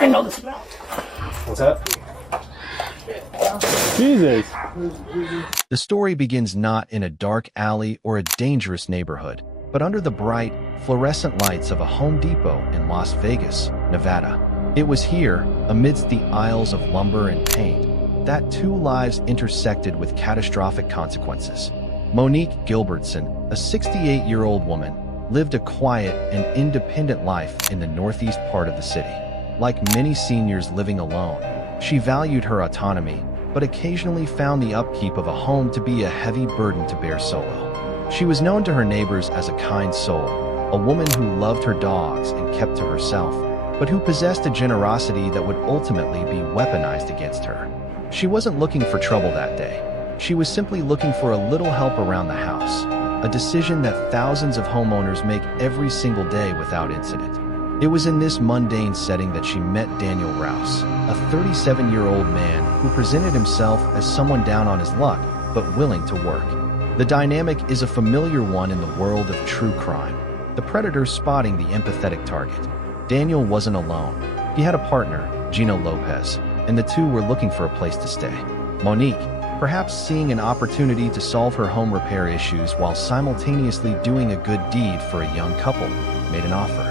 I know the smell. What's up? Jesus. The story begins not in a dark alley or a dangerous neighborhood, but under the bright, fluorescent lights of a Home Depot in Las Vegas, Nevada. It was here, amidst the aisles of lumber and paint, that two lives intersected with catastrophic consequences. Monique Gilbertson, a 68-year-old woman, lived a quiet and independent life in the northeast part of the city. Like many seniors living alone, she valued her autonomy, but occasionally found the upkeep of a home to be a heavy burden to bear solo. She was known to her neighbors as a kind soul, a woman who loved her dogs and kept to herself, but who possessed a generosity that would ultimately be weaponized against her. She wasn't looking for trouble that day. She was simply looking for a little help around the house, a decision that thousands of homeowners make every single day without incident. It was in this mundane setting that she met Daniel Rous, a 37-year-old man who presented himself as someone down on his luck, but willing to work. The dynamic is a familiar one in the world of true crime, the predator spotting the empathetic target. Daniel wasn't alone. He had a partner, Gina Lopez, and the two were looking for a place to stay. Monique, perhaps seeing an opportunity to solve her home repair issues while simultaneously doing a good deed for a young couple, made an offer.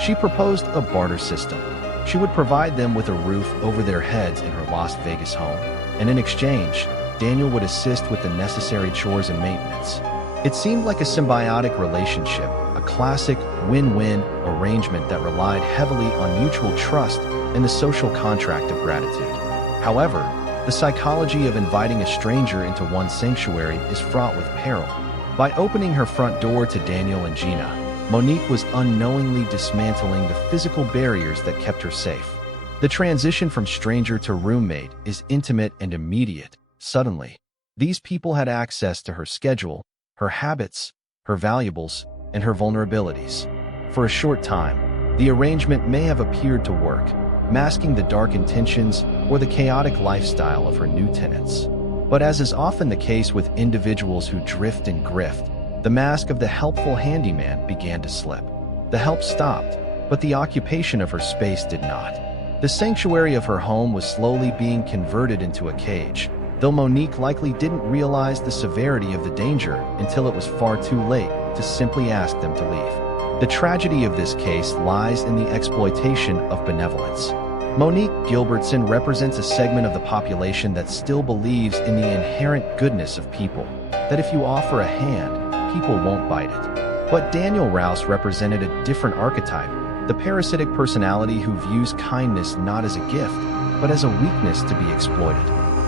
She proposed a barter system. She would provide them with a roof over their heads in her Las Vegas home, and in exchange, Daniel would assist with the necessary chores and maintenance. It seemed like a symbiotic relationship, a classic win-win arrangement that relied heavily on mutual trust and the social contract of gratitude. However, the psychology of inviting a stranger into one's sanctuary is fraught with peril. By opening her front door to Daniel and Gina, Monique was unknowingly dismantling the physical barriers that kept her safe. The transition from stranger to roommate is intimate and immediate. Suddenly, these people had access to her schedule, her habits, her valuables, and her vulnerabilities. For a short time, the arrangement may have appeared to work, masking the dark intentions or the chaotic lifestyle of her new tenants. But as is often the case with individuals who drift and grift, the mask of the helpful handyman began to slip. The help stopped, but the occupation of her space did not. The sanctuary of her home was slowly being converted into a cage, though Monique likely didn't realize the severity of the danger until it was far too late to simply ask them to leave. The tragedy of this case lies in the exploitation of benevolence. Monique Gilbertson represents a segment of the population that still believes in the inherent goodness of people, that if you offer a hand, people won't bite it. But Daniel Rous represented a different archetype, the parasitic personality who views kindness not as a gift, but as a weakness to be exploited.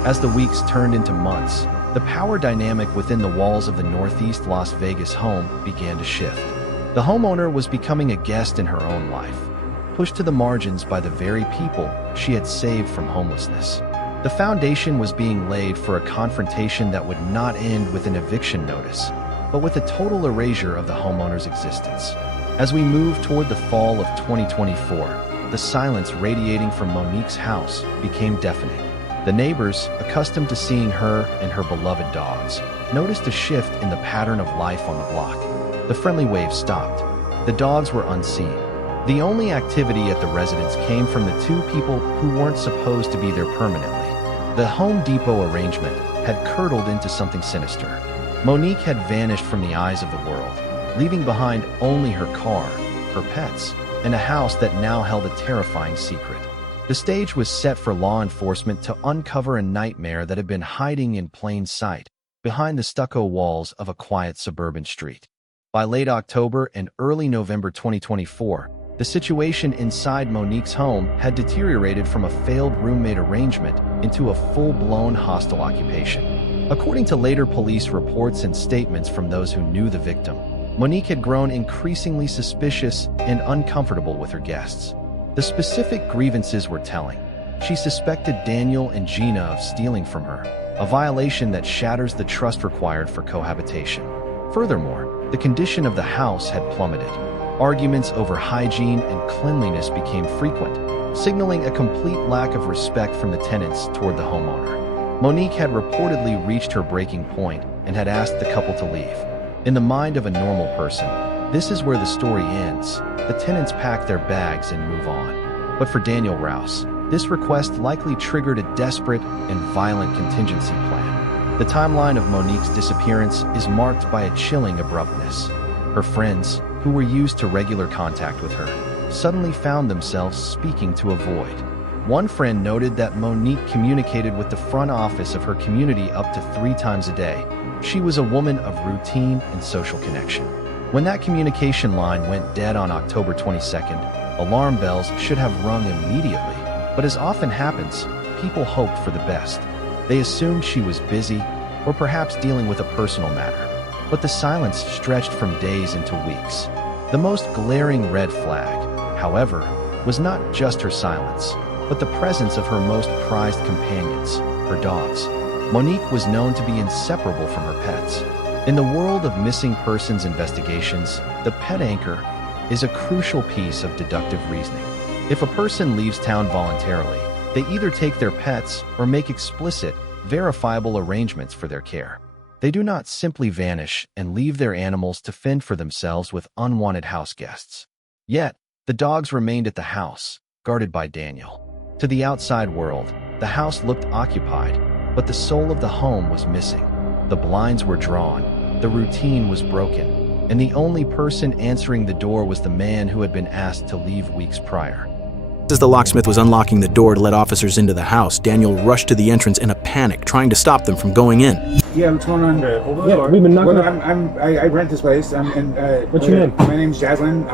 As the weeks turned into months, the power dynamic within the walls of the Northeast Las Vegas home began to shift. The homeowner was becoming a guest in her own life, pushed to the margins by the very people she had saved from homelessness. The foundation was being laid for a confrontation that would not end with an eviction notice, but with a total erasure of the homeowner's existence. As we move toward the fall of 2024, the silence radiating from Monique's house became deafening. The neighbors, accustomed to seeing her and her beloved dogs, noticed a shift in the pattern of life on the block. The friendly wave stopped. The dogs were unseen. The only activity at the residence came from the two people who weren't supposed to be there permanently. The Home Depot arrangement had curdled into something sinister. Monique had vanished from the eyes of the world, leaving behind only her car, her pets, and a house that now held a terrifying secret. The stage was set for law enforcement to uncover a nightmare that had been hiding in plain sight, behind the stucco walls of a quiet suburban street. By late October and early November 2024, the situation inside Monique's home had deteriorated from a failed roommate arrangement into a full-blown hostile occupation. According to later police reports and statements from those who knew the victim, Monique had grown increasingly suspicious and uncomfortable with her guests. The specific grievances were telling. She suspected Daniel and Gina of stealing from her, a violation that shatters the trust required for cohabitation. Furthermore, the condition of the house had plummeted. Arguments over hygiene and cleanliness became frequent, signaling a complete lack of respect from the tenants toward the homeowner. Monique had reportedly reached her breaking point and had asked the couple to leave. In the mind of a normal person, this is where the story ends. The tenants pack their bags and move on. But for Daniel Rous, this request likely triggered a desperate and violent contingency plan. The timeline of Monique's disappearance is marked by a chilling abruptness. Her friends, who were used to regular contact with her, suddenly found themselves speaking to a void. One friend noted that Monique communicated with the front office of her community up to 3 times a day. She was a woman of routine and social connection. When that communication line went dead on October 22nd, alarm bells should have rung immediately. But as often happens, people hoped for the best. They assumed she was busy, or perhaps dealing with a personal matter. But the silence stretched from days into weeks. The most glaring red flag, however, was not just her silence, but the presence of her most prized companions, her dogs. Monique was known to be inseparable from her pets. In the world of missing persons investigations, the pet anchor is a crucial piece of deductive reasoning. If a person leaves town voluntarily, they either take their pets or make explicit, verifiable arrangements for their care. They do not simply vanish and leave their animals to fend for themselves with unwanted house guests. Yet, the dogs remained at the house, guarded by Daniel. To the outside world, the house looked occupied, but the soul of the home was missing. The blinds were drawn, the routine was broken, and the only person answering the door was the man who had been asked to leave weeks prior. As the locksmith was unlocking the door to let officers into the house, Daniel rushed to the entrance in a panic, trying to stop them from going in. Yeah, what's going on? Yeah, we've been knocking. I rent this place. What's your name? My name's Jaslyn.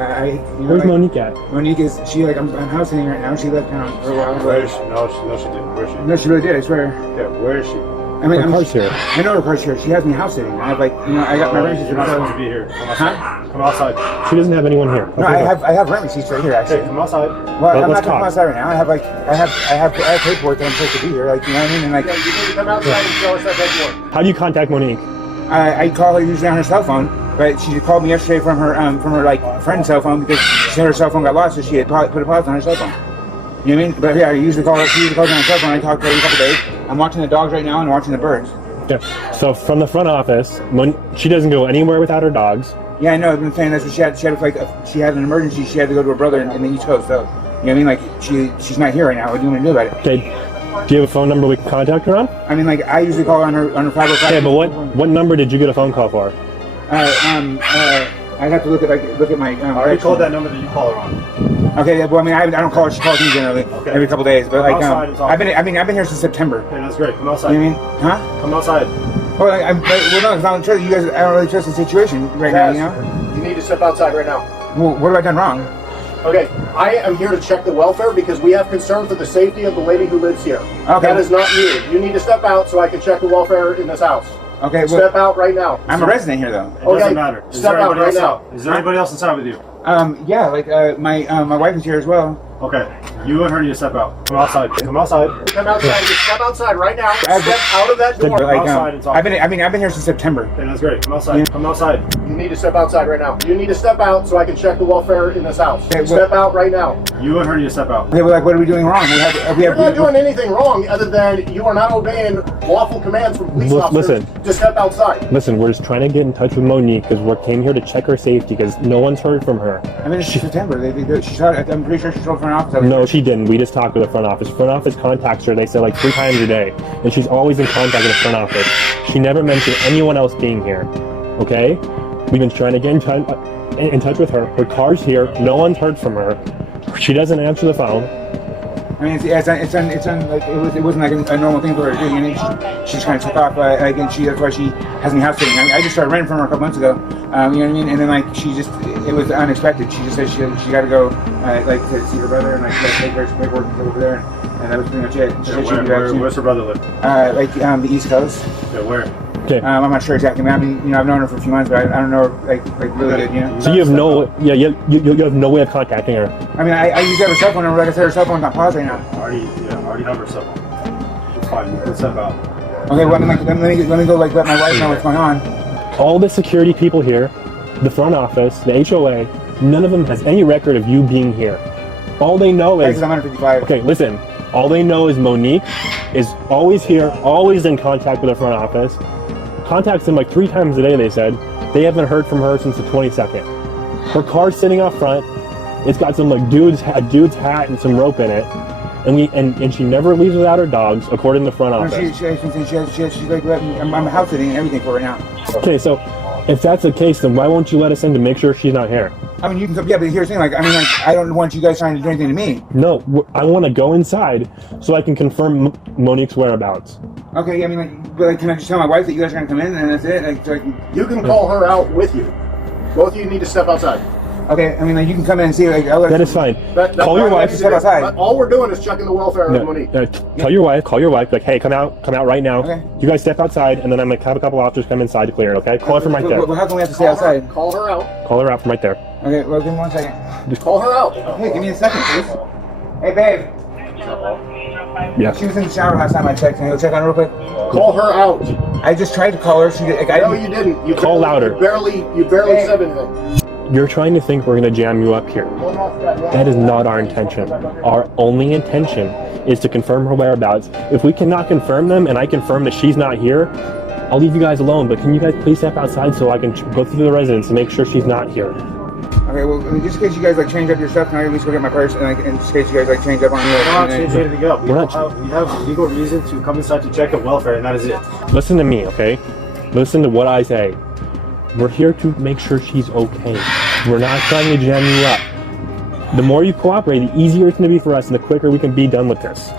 Where's Monique at? Monique is I'm house sitting right now. She left town for a while. Where is she? No, she didn't. Where is she? No, she really did. I swear. Yeah, where is she? I mean, Her car's here. I know her car's here. She has me house sitting. I have I got my rent receipt. You're not supposed to be here. Come outside. Huh? Come outside. She doesn't have anyone here. No, Okay, I have rent receipts right here actually. Hey, come outside. Well, I'm let's not coming talk. outside right now. I have paperwork that I'm supposed to be here. Like, you know what I mean? And like, Yeah, you need to come outside and show us that paperwork. How do you contact Monique? I call her usually on her cell phone, but she called me yesterday from her like friend's cell phone because she said her cell phone got lost, so she had put a pause on her cell phone. You know what I mean? But yeah, I usually call her. She usually calls me on her cell phone. I talk to her every couple days. I'm watching the dogs right now and watching the birds. Yeah. So from the front office, she doesn't go anywhere without her dogs. Yeah, I know. I've been saying that's what she had. She had an emergency. She had to go to her brother in the East Coast. So, you know what I mean? Like she's not here right now. What do you want me to do about it? Okay. Do you have a phone number we can contact her on? I mean, like I usually call her on her 505. Okay, but what number did you get a phone call for? I'd have to look at my. I already called that number that you call her on. Okay, yeah, well, I mean, I don't call her. She calls me generally every couple days. But like, Outside, I've been here since September. Okay, that's great. Come outside. You know what I mean? Huh? Come outside. Well, no, because I don't trust you guys. I don't really trust the situation right now. You know? You need to step outside right now. Well, what have I done wrong? Okay, I am here to check the welfare because we have concern for the safety of the lady who lives here. Okay. That is not you. You need to step out so I can check the welfare in this house. Okay, well, Step out right now. I'm a resident here, though. It doesn't matter. Step out right now. Is there anybody else inside with you? Yeah, like my wife is here as well. Okay, you and her need to step out. Come outside. Come outside. Come outside. Just step outside right now. I've- Step out of that door. Like, outside and talk. I've been here since September. Okay, that's great. Come outside. Yeah. Come outside. You need to step outside right now. You need to step out so I can check the welfare in this house. Okay, well- Step out right now. You and her need to step out. Okay, well, like, what are we doing wrong? You're not doing anything wrong other than you are not obeying lawful commands from police officers to step outside. Listen, we're just trying to get in touch with Monique because we came here to check her safety because no one's heard from her. I mean, it's September. I'm pretty sure she told front office. No, she didn't. We just talked to the front office. Front office contacts her, they say, like 3 times a day. And she's always in contact with the front office. She never mentioned anyone else being here. Okay? We've been trying to get in touch with her. Her car's here. No one's heard from her. She doesn't answer the phone. I mean, it wasn't like a normal thing for her to do. You know, she just kind of took off. And that's why she has me house sitting. I mean, I just started renting from her a couple months ago. You know what I mean? And then like it was unexpected. She just said she got to go like to see her brother and like take her some paperwork and go over there. And that was pretty much it. She said she'd be back soon. Where's her brother live? The East Coast. Yeah, where? Okay. I'm not sure exactly. I mean, you know, I've known her for a few months, but I don't know like really good. You know. So you have you have no way of contacting her. I mean, I usually have her cell phone number. Like I said, her cell phone's on pause right now. Already have her cell phone. It's fine. Let's step out. Okay, well, let me go like let my wife know what's going on. All the security people here, the front office, the HOA, none of them has any record of you being here. All they know is... Because I'm 155. Okay, listen. All they know is Monique is always here, always in contact with the front office. Contacts them like 3 times a day, they said. They haven't heard from her since the 22nd. Her car's sitting out front. It's got some like a dude's hat and some rope in it. And she never leaves without her dogs, according to the front office. She's like, I'm house sitting and everything for her now. Okay, so if that's the case, then why won't you let us in to make sure she's not here? I mean, you can come, yeah, but here's the thing, like, I mean, like, I don't want you guys trying to do anything to me. No, I want to go inside so I can confirm Monique's whereabouts. Okay, I mean, like, can I just tell my wife that you guys are gonna come in and that's it? Like, so I can... You can call her out with you. Both of you need to step outside. Okay, I mean, like, you can come in and see, like, that is fine. Call your wife. Step outside. All we're doing is checking the welfare of Monique. Call your wife, like, hey, come out right now. Okay. You guys step outside, and then I'm gonna have a couple officers come inside to clear it, okay? Call her from right there. Well, how come we have to stay outside? Call her out. Call her out from right there. Okay, well, give me 1 second. Just call her out. Hey, give me a second, please. Hey, babe. Yeah. She was in the shower last time I checked. Can you go check on her real quick? Call her out. I just tried to call her. She did, like, No, you didn't. You call louder. You barely said anything. You're trying to think we're gonna jam you up here. That is not our intention. Our only intention is to confirm her whereabouts. If we cannot confirm them, and I confirm that she's not here, I'll leave you guys alone. But can you guys please step outside so I can go through the residence and make sure she's not here? Okay, well, just in case you guys, like, change up your stuff, can I at least go get my purse? And, like, in just in case you guys, like, change up on me. We're not changing anything up. We We're not have legal reason to come inside to check up welfare, and that is it. Listen to me, okay? Listen to what I say. We're here to make sure she's okay. We're not trying to jam you up. The more you cooperate, the easier it's going to be for us, and the quicker we can be done with this.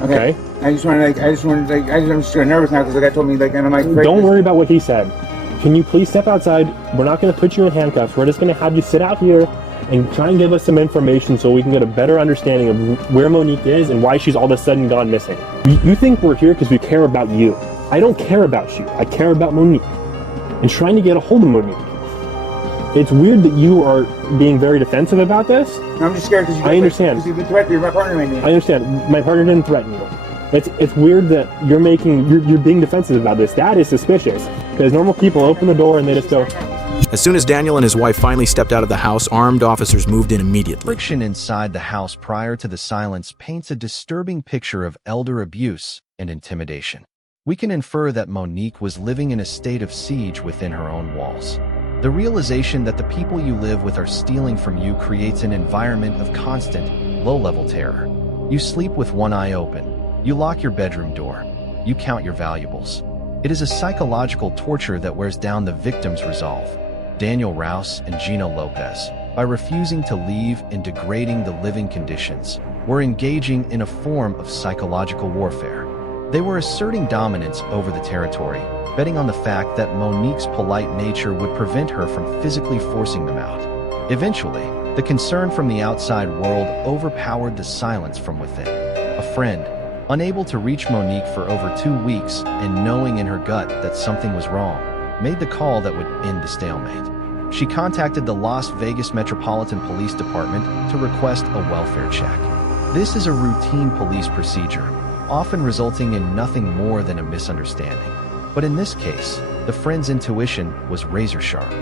Okay? I'm just nervous now because the guy told me, like, and I'm like, don't worry about what he said. Can you please step outside? We're not going to put you in handcuffs. We're just going to have you sit out here and try and give us some information so we can get a better understanding of where Monique is and why she's all of a sudden gone missing. You think we're here because we care about you. I don't care about you. I care about Monique and trying to get a hold of Monique. It's weird that you are being very defensive about this. No, I'm just scared because I understand. Because you've been threatened. You're my partner right now. I understand. My partner didn't threaten you. It's weird that you're being defensive about this. That is suspicious. Because normal people open the door and they just go. As soon as Daniel and his wife finally stepped out of the house, armed officers moved in immediately. Friction inside the house prior to the silence paints a disturbing picture of elder abuse and intimidation. We can infer that Monique was living in a state of siege within her own walls. The realization that the people you live with are stealing from you creates an environment of constant, low-level terror. You sleep with one eye open. You lock your bedroom door. You count your valuables. It is a psychological torture that wears down the victim's resolve. Daniel Rous and Gina Lopez, by refusing to leave and degrading the living conditions, were engaging in a form of psychological warfare. They were asserting dominance over the territory, betting on the fact that Monique's polite nature would prevent her from physically forcing them out. Eventually, the concern from the outside world overpowered the silence from within. A friend, unable to reach Monique for over 2 weeks and knowing in her gut that something was wrong, made the call that would end the stalemate. She contacted the Las Vegas Metropolitan Police Department to request a welfare check. This is a routine police procedure, often resulting in nothing more than a misunderstanding. But in this case, the friend's intuition was razor sharp.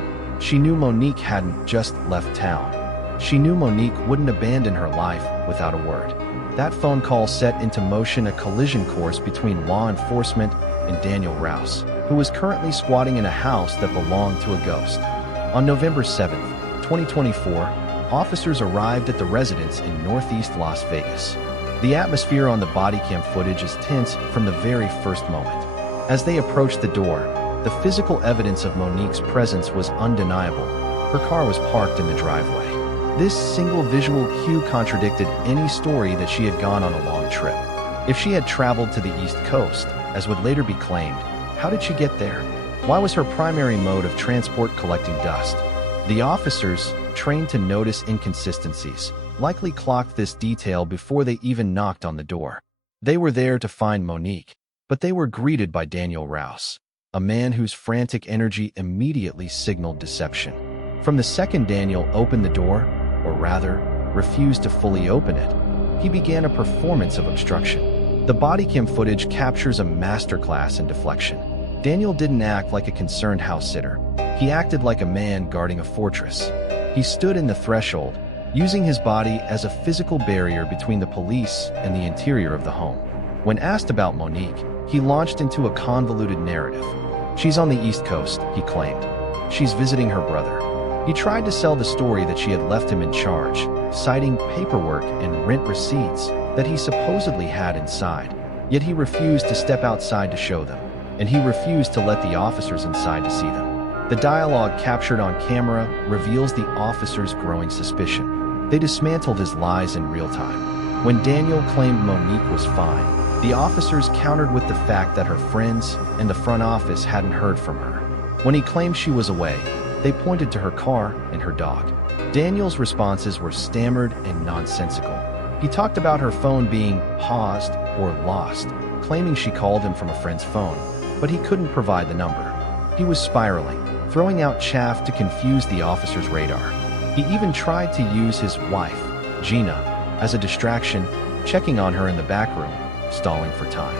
She knew Monique hadn't just left town. She knew Monique wouldn't abandon her life without a word. That phone call set into motion a collision course between law enforcement and Daniel Rous, who was currently squatting in a house that belonged to a ghost. On November 7th, 2024, officers arrived at the residence in northeast Las Vegas. The atmosphere on the Bodycam footage is tense from the very first moment. As they approached the door, the physical evidence of Monique's presence was undeniable. Her car was parked in the driveway. This single visual cue contradicted any story that she had gone on a long trip. If she had traveled to the East Coast, as would later be claimed, how did she get there? Why was her primary mode of transport collecting dust? The officers, trained to notice inconsistencies, likely clocked this detail before they even knocked on the door. They were there to find Monique, but they were greeted by Daniel Rous, a man whose frantic energy immediately signaled deception. From the second Daniel opened the door, or rather, refused to fully open it, he began a performance of obstruction. The bodycam footage captures a masterclass in deflection. Daniel didn't act like a concerned house sitter. He acted like a man guarding a fortress. He stood in the threshold, using his body as a physical barrier between the police and the interior of the home. When asked about Monique, he launched into a convoluted narrative. She's on the East Coast, he claimed. She's visiting her brother. He tried to sell the story that she had left him in charge, citing paperwork and rent receipts that he supposedly had inside. Yet he refused to step outside to show them, and he refused to let the officers inside to see them. The dialogue captured on camera reveals the officers' growing suspicion. They dismantled his lies in real time. When Daniel claimed Monique was fine, the officers countered with the fact that her friends and the front office hadn't heard from her. When he claimed she was away, they pointed to her car and her dog. Daniel's responses were stammered and nonsensical. He talked about her phone being paused or lost, claiming she called him from a friend's phone, but he couldn't provide the number. He was spiraling, throwing out chaff to confuse the officer's radar. He even tried to use his wife, Gina, as a distraction, checking on her in the back room, stalling for time.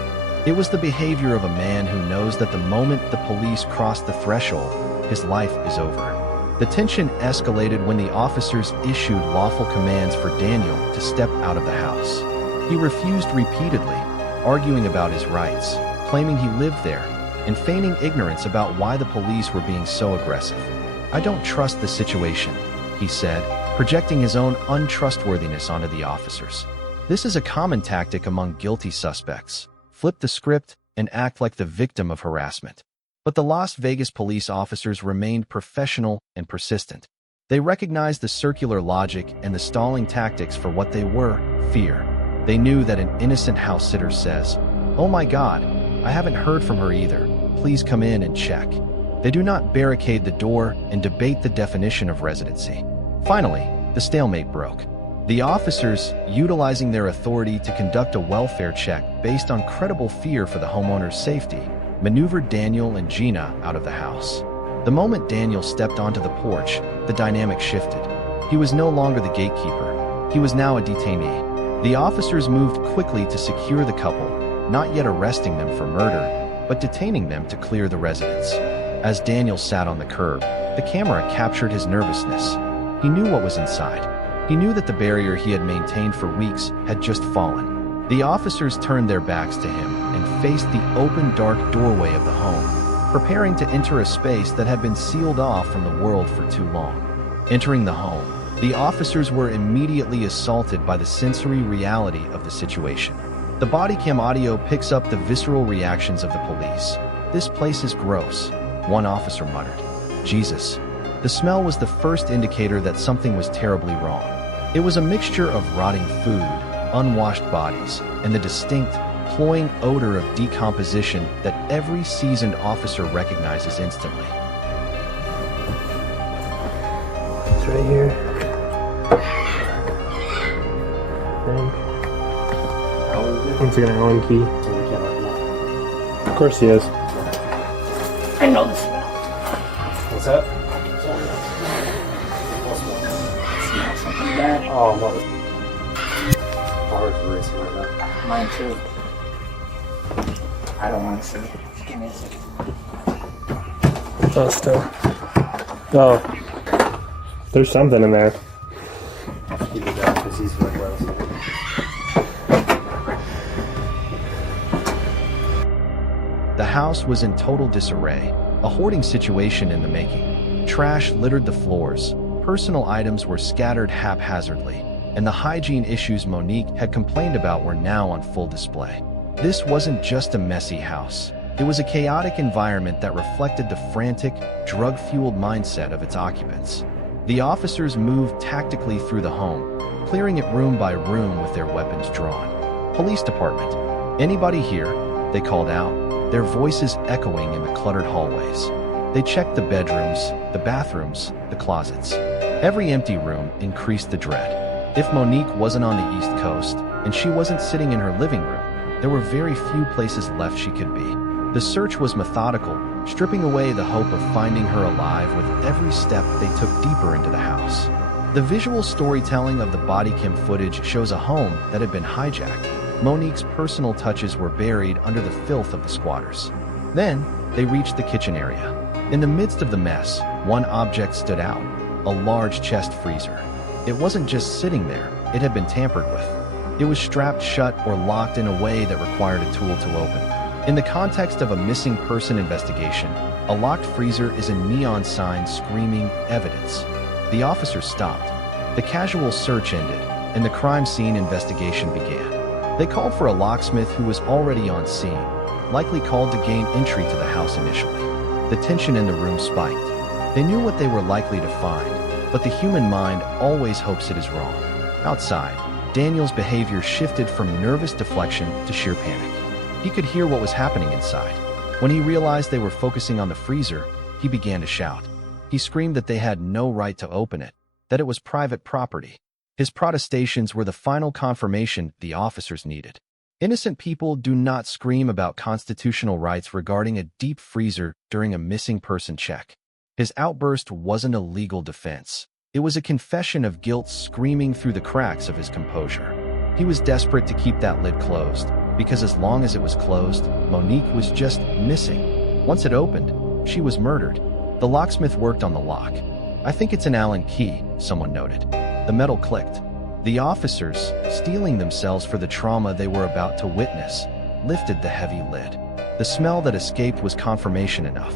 It was the behavior of a man who knows that the moment the police cross the threshold, his life is over. The tension escalated when the officers issued lawful commands for Daniel to step out of the house. He refused repeatedly, arguing about his rights, claiming he lived there, and feigning ignorance about why the police were being so aggressive. "I don't trust the situation," he said, projecting his own untrustworthiness onto the officers. This is a common tactic among guilty suspects. Flip the script and act like the victim of harassment. But the Las Vegas police officers remained professional and persistent. They recognized the circular logic and the stalling tactics for what they were: fear. They knew that an innocent house sitter says, "Oh my God, I haven't heard from her either. Please come in and check." They do not barricade the door and debate the definition of residency. Finally, the stalemate broke. The officers, utilizing their authority to conduct a welfare check based on credible fear for the homeowner's safety, maneuvered Daniel and Gina out of the house. The moment Daniel stepped onto the porch, the dynamic shifted. He was no longer the gatekeeper. He was now a detainee. The officers moved quickly to secure the couple, not yet arresting them for murder, but detaining them to clear the residence. As Daniel sat on the curb, the camera captured his nervousness. He knew what was inside. He knew that the barrier he had maintained for weeks had just fallen. The officers turned their backs to him and faced the open, dark doorway of the home, preparing to enter a space that had been sealed off from the world for too long. Entering the home, the officers were immediately assaulted by the sensory reality of the situation. The Bodycam audio picks up the visceral reactions of the police. "This place is gross," one officer muttered. "Jesus." The smell was the first indicator that something was terribly wrong. It was a mixture of rotting food, unwashed bodies, and the distinct, cloying odor of decomposition that every seasoned officer recognizes instantly. It's right here. Once again, an Allen key. Of course he is. I know this smell. What's that? Oh, mother. My heart's racing right now. Mine too. I don't want to see. Give me a second. Oh, still. Oh. There's something in there. Keep it down because he's like well. The house was in total disarray, a hoarding situation in the making. Trash littered the floors, personal items were scattered haphazardly, and the hygiene issues Monique had complained about were now on full display. This wasn't just a messy house. It was a chaotic environment that reflected the frantic, drug-fueled mindset of its occupants. The officers moved tactically through the home, clearing it room by room with their weapons drawn. "Police department. Anybody here?" they called out, their voices echoing in the cluttered hallways. They checked the bedrooms, the bathrooms, the closets. Every empty room increased the dread. If Monique wasn't on the East Coast, and she wasn't sitting in her living room, there were very few places left she could be. The search was methodical, stripping away the hope of finding her alive with every step they took deeper into the house. The visual storytelling of the Bodycam footage shows a home that had been hijacked. Monique's personal touches were buried under the filth of the squatters. Then, they reached the kitchen area. In the midst of the mess, one object stood out: a large chest freezer. It wasn't just sitting there, it had been tampered with. It was strapped shut or locked in a way that required a tool to open. In the context of a missing person investigation, a locked freezer is a neon sign screaming evidence. The officers stopped. The casual search ended, and the crime scene investigation began. They called for a locksmith who was already on scene, likely called to gain entry to the house initially. The tension in the room spiked. They knew what they were likely to find, but the human mind always hopes it is wrong. Outside, Daniel's behavior shifted from nervous deflection to sheer panic. He could hear what was happening inside. When he realized they were focusing on the freezer, he began to shout. He screamed that they had no right to open it, that it was private property. His protestations were the final confirmation the officers needed. Innocent people do not scream about constitutional rights regarding a deep freezer during a missing person check. His outburst wasn't a legal defense. It was a confession of guilt screaming through the cracks of his composure. He was desperate to keep that lid closed, because as long as it was closed, Monique was just missing. Once it opened, she was murdered. The locksmith worked on the lock. "I think it's an Allen key," someone noted. The metal clicked. The officers, steeling themselves for the trauma they were about to witness, lifted the heavy lid. The smell that escaped was confirmation enough.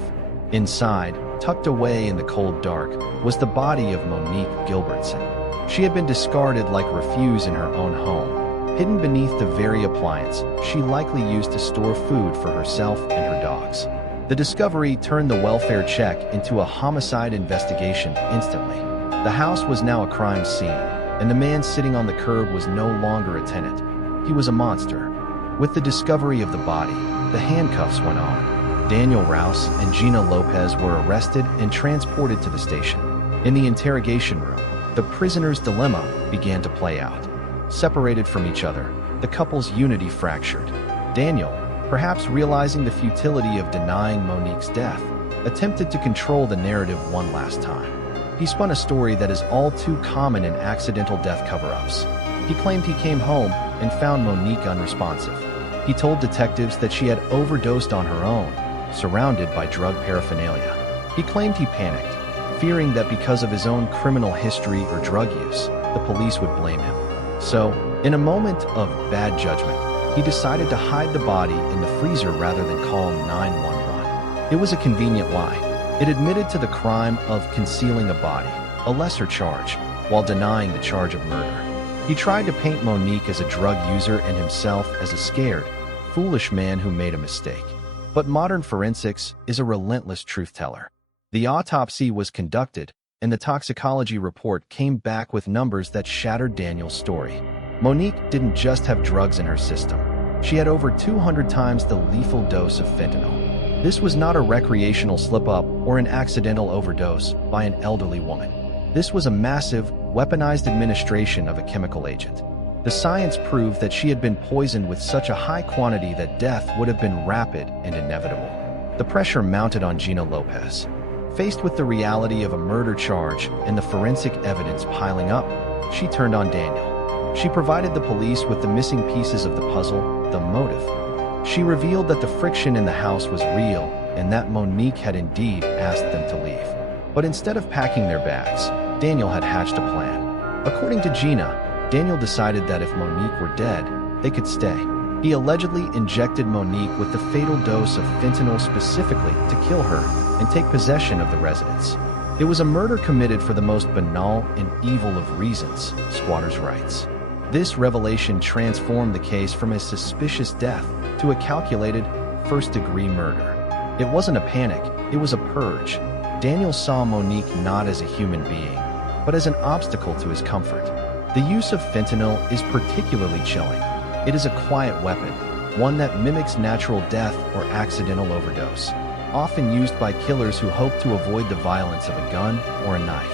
Inside, tucked away in the cold dark, was the body of Monique Gilbertson. She had been discarded like refuse in her own home, hidden beneath the very appliance she likely used to store food for herself and her dogs. The discovery turned the welfare check into a homicide investigation instantly. The house was now a crime scene, and the man sitting on the curb was no longer a tenant. He was a monster. With the discovery of the body, the handcuffs went on. Daniel Rous and Gina Lopez were arrested and transported to the station. In the interrogation room, the prisoner's dilemma began to play out. Separated from each other, the couple's unity fractured. Daniel, perhaps realizing the futility of denying Monique's death, attempted to control the narrative one last time. He spun a story that is all too common in accidental death cover-ups. He claimed he came home and found Monique unresponsive. He told detectives that she had overdosed on her own, surrounded by drug paraphernalia. He claimed he panicked, fearing that because of his own criminal history or drug use, the police would blame him. So, in a moment of bad judgment, he decided to hide the body in the freezer rather than call 911. It was a convenient lie. It admitted to the crime of concealing a body, a lesser charge, while denying the charge of murder. He tried to paint Monique as a drug user and himself as a scared, foolish man who made a mistake. But modern forensics is a relentless truth-teller. The autopsy was conducted, and the toxicology report came back with numbers that shattered Daniel's story. Monique didn't just have drugs in her system. She had over 200 times the lethal dose of fentanyl. This was not a recreational slip-up or an accidental overdose by an elderly woman. This was a massive, weaponized administration of a chemical agent. The science proved that she had been poisoned with such a high quantity that death would have been rapid and inevitable. The pressure mounted on Gina Lopez. Faced with the reality of a murder charge and the forensic evidence piling up, she turned on Daniel. She provided the police with the missing pieces of the puzzle, the motive. She revealed that the friction in the house was real and that Monique had indeed asked them to leave. But instead of packing their bags, Daniel had hatched a plan. According to Gina, Daniel decided that if Monique were dead, they could stay. He allegedly injected Monique with the fatal dose of fentanyl specifically to kill her and take possession of the residence. It was a murder committed for the most banal and evil of reasons, squatters' rights. This revelation transformed the case from a suspicious death to a calculated, first-degree murder. It wasn't a panic, it was a purge. Daniel saw Monique not as a human being, but as an obstacle to his comfort. The use of fentanyl is particularly chilling. It is a quiet weapon, one that mimics natural death or accidental overdose, often used by killers who hope to avoid the violence of a gun or a knife.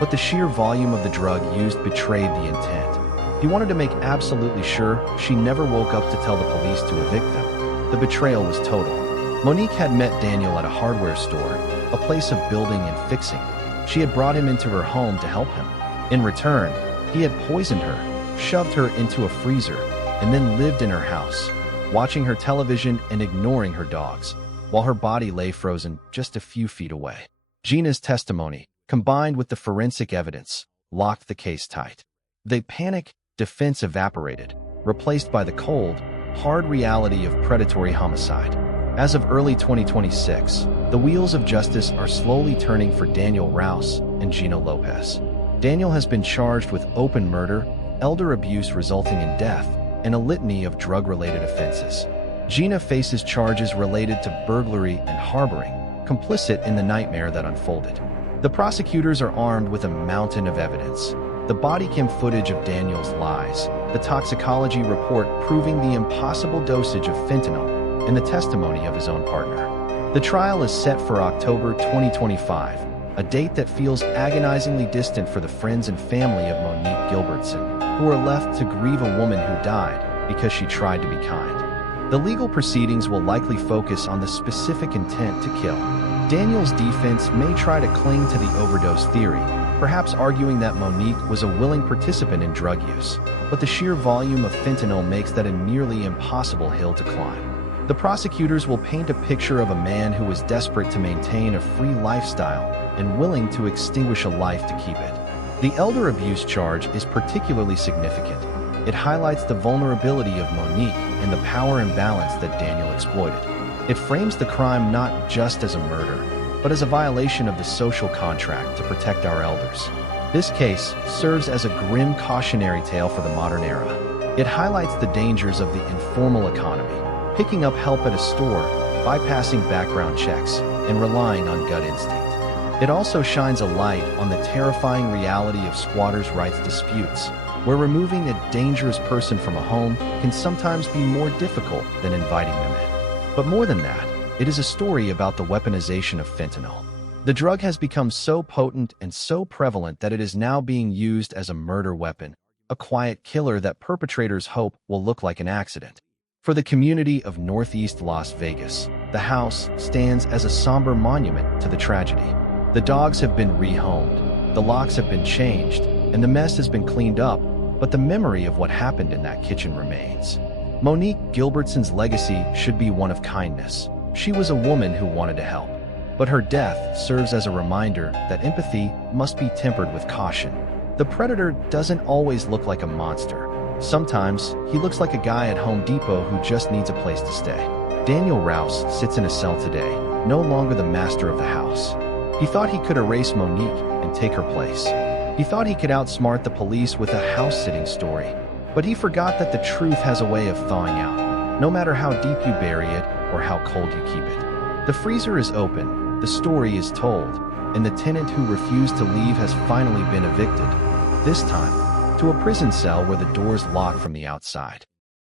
But the sheer volume of the drug used betrayed the intent. He wanted to make absolutely sure she never woke up to tell the police to evict them. The betrayal was total. Monique had met Daniel at a hardware store, a place of building and fixing. She had brought him into her home to help him. In return, he had poisoned her, shoved her into a freezer, and then lived in her house, watching her television and ignoring her dogs, while her body lay frozen just a few feet away. Gina's testimony, combined with the forensic evidence, locked the case tight. The panic defense evaporated, replaced by the cold, hard reality of predatory homicide. As of early 2026, the wheels of justice are slowly turning for Daniel Rous and Gina Lopez. Daniel has been charged with open murder, elder abuse resulting in death, and a litany of drug-related offenses. Gina faces charges related to burglary and harboring, complicit in the nightmare that unfolded. The prosecutors are armed with a mountain of evidence. The bodycam footage of Daniel's lies, the toxicology report proving the impossible dosage of fentanyl, and the testimony of his own partner. The trial is set for October 2025, a date that feels agonizingly distant for the friends and family of Monique Gilbertson, who are left to grieve a woman who died because she tried to be kind. The legal proceedings will likely focus on the specific intent to kill. Daniel's defense may try to cling to the overdose theory, perhaps arguing that Monique was a willing participant in drug use, but the sheer volume of fentanyl makes that a nearly impossible hill to climb. The prosecutors will paint a picture of a man who was desperate to maintain a free lifestyle and willing to extinguish a life to keep it. The elder abuse charge is particularly significant. It highlights the vulnerability of Monique and the power imbalance that Daniel exploited. It frames the crime not just as a murder, but as a violation of the social contract to protect our elders. This case serves as a grim cautionary tale for the modern era. It highlights the dangers of the informal economy, picking up help at a store, bypassing background checks, and relying on gut instinct. It also shines a light on the terrifying reality of squatters' rights disputes, where removing a dangerous person from a home can sometimes be more difficult than inviting them in. But more than that, it is a story about the weaponization of fentanyl. The drug has become so potent and so prevalent that it is now being used as a murder weapon, a quiet killer that perpetrators hope will look like an accident. For the community of Northeast Las Vegas, the house stands as a somber monument to the tragedy. The dogs have been rehomed, the locks have been changed, and the mess has been cleaned up, but the memory of what happened in that kitchen remains. Monique Gilbertson's legacy should be one of kindness. She was a woman who wanted to help, but her death serves as a reminder that empathy must be tempered with caution. The predator doesn't always look like a monster. Sometimes, he looks like a guy at Home Depot who just needs a place to stay. Daniel Rous sits in a cell today, no longer the master of the house. He thought he could erase Monique and take her place. He thought he could outsmart the police with a house-sitting story. But he forgot that the truth has a way of thawing out, no matter how deep you bury it or how cold you keep it. The freezer is open, the story is told, and the tenant who refused to leave has finally been evicted. This time, to a prison cell where the door's locked from the outside.